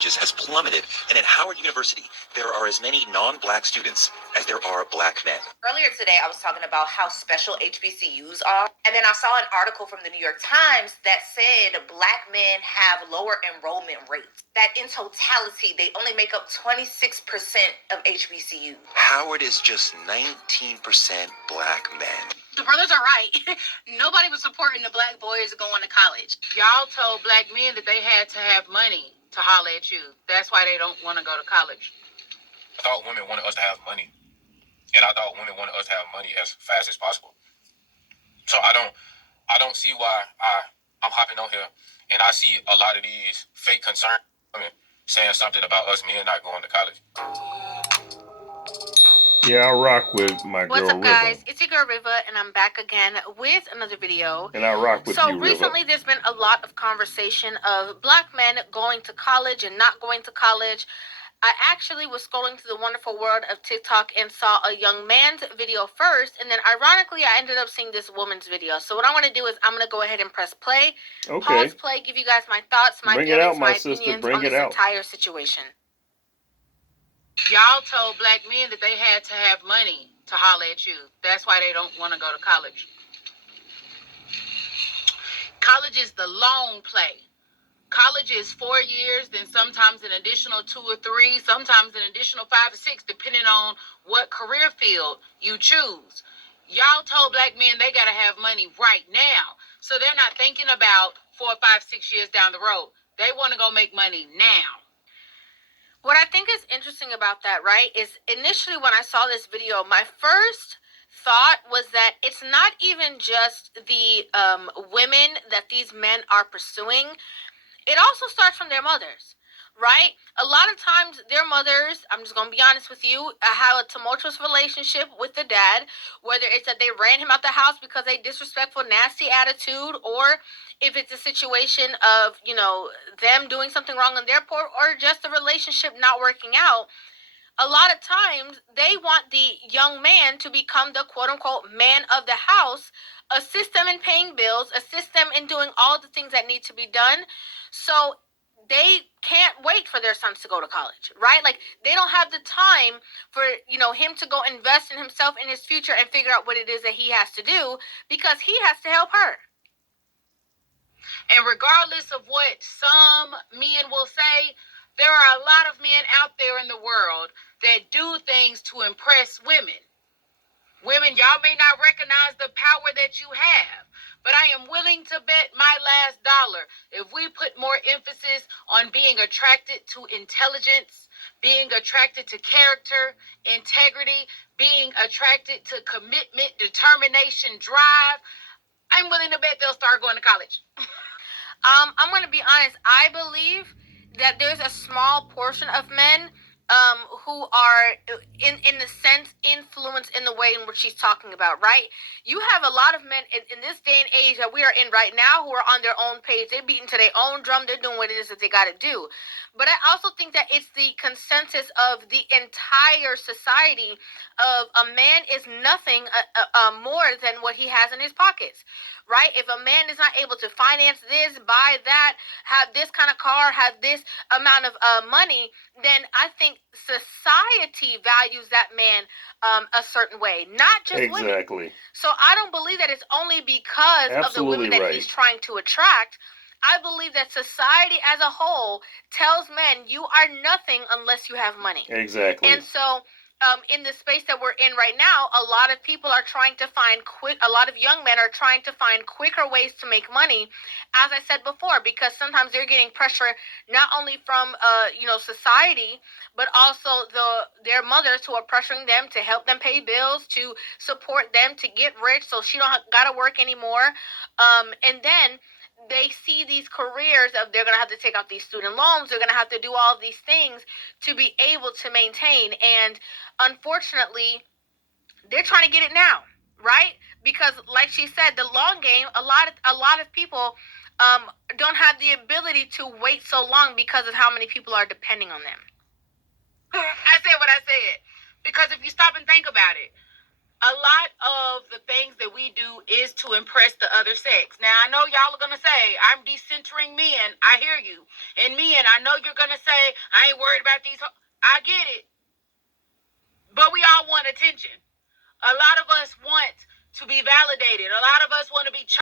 has plummeted, and at Howard University, there are as many non-black students as there are black men. Earlier today, I was talking about how special HBCUs are, and then I saw an article from the New York Times that said black men have lower enrollment rates. That in totality, they only make up 26% of HBCUs. Howard is just 19% black men. The brothers are right. Nobody was supporting the black boys going to college. Y'all told black men that they had to have money to holler at you. That's why they don't want to go to college. I thought women wanted us to have money. And I thought women wanted us to have money as fast as possible. So I don't see why I'm hopping on here and I see a lot of these fake concern women saying something about us men not going to college. Yeah, I rock with my girl What's up, guys? Riva. It's your girl Riva, and I'm back again with another video. And I rock with so you, Riva. Recently, there's been a lot of conversation of black men going to college and not going to college. I actually was scrolling through the wonderful world of TikTok and saw a young man's video first, and then ironically, I ended up seeing this woman's video. So what I want to do is I'm going to go ahead and press play, pause play, give you guys my thoughts, my feelings, my opinions on this entire situation. Y'all told black men that they had to have money to holler at you. That's why they don't want to go to college. College is the long play. College is 4 years, then sometimes an additional 2 or 3, sometimes an additional 5 or 6, depending on what career field you choose. Y'all told black men they got to have money right now. So they're not thinking about 4, 5, 6 years down the road. They want to go make money now. What I think is interesting about that, right, is initially when I saw this video, my first thought was that it's not even just the women that these men are pursuing. It also starts from their mothers, right? A lot of times their mothers, I'm just going to be honest with you, have a tumultuous relationship with the dad, whether it's that they ran him out the house because they disrespectful, nasty attitude, or if it's a situation of, them doing something wrong on their part, or just the relationship not working out. A lot of times they want the young man to become the quote unquote man of the house, assist them in paying bills, assist them in doing all the things that need to be done. So they can't wait for their sons to go to college, right? Like they don't have the time for, him to go invest in himself, in his future, and figure out what it is that he has to do because he has to help her. And regardless of what some men will say, there are a lot of men out there in the world that do things to impress women. Women, y'all may not recognize the power that you have, but I am willing to bet my last dollar if we put more emphasis on being attracted to intelligence, being attracted to character, integrity, being attracted to commitment, determination, drive, I'm willing to bet they'll start going to college. I'm going to be honest. I believe that there's a small portion of men who are, in the sense, influenced in the way in which she's talking about, right? You have a lot of men in this day and age that we are in right now who are on their own page. They're beating to their own drum. They're doing what it is that they got to do. But I also think that it's the consensus of the entire society of a man is nothing more than what he has in his pockets, right? If a man is not able to finance this, buy that, have this kind of car, have this amount of money, then I think society values that man a certain way, not just women. Exactly. So I don't believe that it's only because of the women that he's trying to attract. I believe that society as a whole tells men you are nothing unless you have money. Exactly. And so in the space that we're in right now, a lot of people are trying to find a lot of young men are trying to find quicker ways to make money, as I said before, because sometimes they're getting pressure not only from society, but also their mothers who are pressuring them to help them pay bills, to support them to get rich so she don't gotta work anymore. And then they see these careers of they're going to have to take out these student loans. They're going to have to do all these things to be able to maintain. And unfortunately, they're trying to get it now, right? Because like she said, the long game, a lot of people don't have the ability to wait so long because of how many people are depending on them. I said what I said. Because if you stop and think about it, a lot of the things that we do is to impress the other sex. Now, I know y'all are going to say, I'm decentering men. I hear you. And men, I know you're going to say, I ain't worried about these. I get it. But we all want attention. A lot of us want to be validated. A lot of us want to be